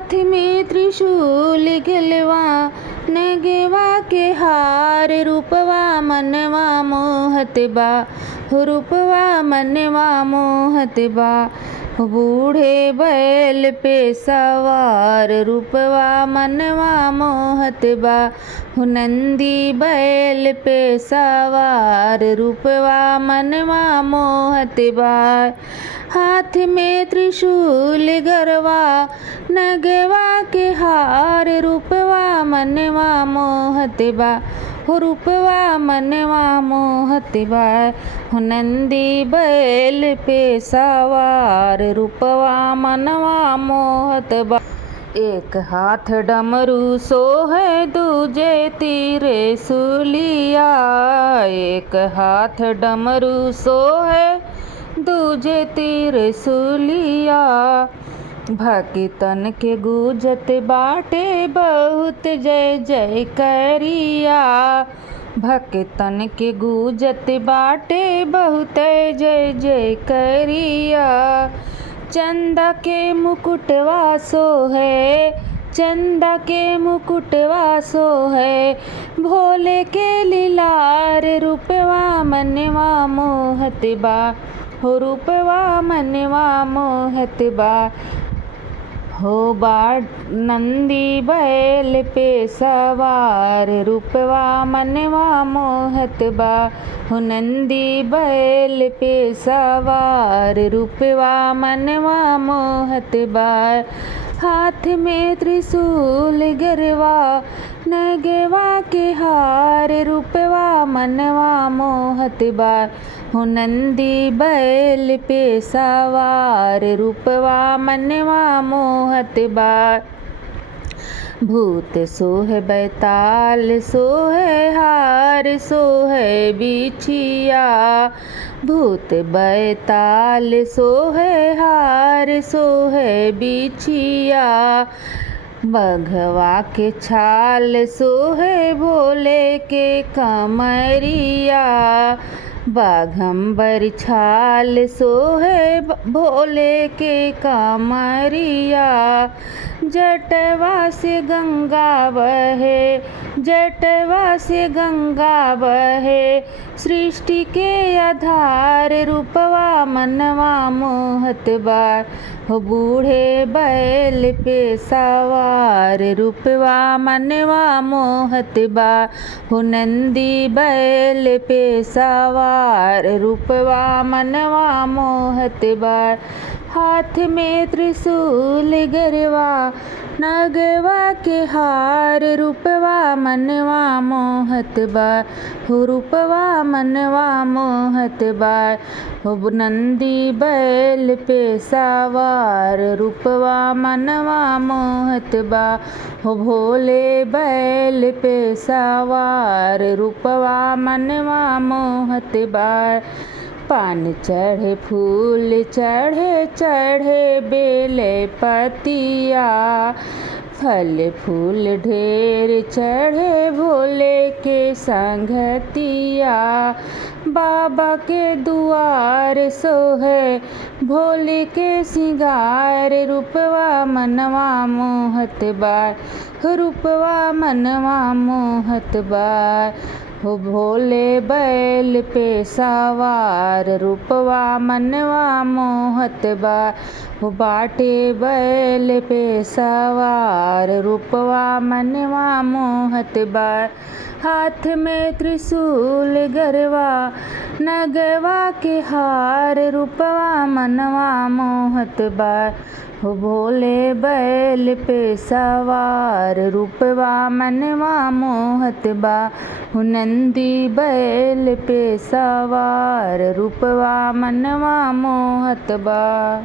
हाथ में त्रिशूल गलवा नगवा के हार रूपवा मनवा मोहत बा रूपवा मनवा मोहत बा बूढ़े बैल पे सवार रूपवा मनवा मोहत बा नंदी बैल पे सवार रूपवा मनवा मोहत बा हाथ में त्रिशूल गरवा नगवा के हार रूपवा मनवा मोहत बा रूपवा मनवा मोहत बा नंदी बैल पे सवार रूपवा मनवा मोहत बा एक हाथ डमरू सोहे दूजे तीरे सुलिया एक हाथ डमरू सोहे दूजे तीर सुलिया भक्तन के गूंजत बाटे बहुत जय जय करिया भक्तन के गूंजत बाटे बहुत जय जय करिया चंदा के मुकुटवा सोहे चंदा के मुकुटवा सोहे भोले के लीलार रूपवा मनवा मोहत बा रूपवा मनवा मोहत बा बाढ़ नंदी बैल पे सवार रूपवा मनवा मोहत बा नंदी बैल पे सवार रूपवा मनवा मोहत बा हाथ में त्रिशूल गरवा नगवा के हार रूपवा मनवा मोहत बा नंदी बैल पे सवार रूपवा मनवा मोहत बा भूत सोहे बैताल सोहे हार सोहे बिछिया भूत बैताल सोहे हार सोहे बिछिया बघवा के छाल सोहे भोले के कमरिया बाघंबर छाल सोहे भोले के कमरिया जटवा से गंगा बहे जटवा से गंगा बहे सृष्टि के आधार रूपवा मनवा मोहत बा बूढ़े बैल पे सवार रूपवा मनवा मोहत बा नंदी बैल पे सवार रूपवा मनवा मोहत बा हाथ में त्रिशूल गरवा नगवा के हार रूपवा मनवा मोहत बा रूपवा मनवा मोहत बा नंदी बैल पे सवार रूपवा मनवा मोहत बा भोले बैल पे सवार रूपवा मनवा मोहत बा पान चढ़े फूल चढ़े चढ़े बेले पतिया फल फूल ढेर चढ़े भोले के संगतिया बाबा के दुआर सोहे भोले के सिंगार रूपवा मनवा मोहत बा रूपवा मनवा मोहत बा भोले बैल पे सवार रूपवा मनवा मोहत बा बाटे बैल पे सवार रूपवा मनवा मोहत बा हाथ में त्रिशूल गरवा नगवा के हार रूपवा मनवा मोहत बा भोले बैल पे सवार रूपवा मनवा मोहत बा नंदी बैल पे सवार रूपवा मनवा मोहत बा।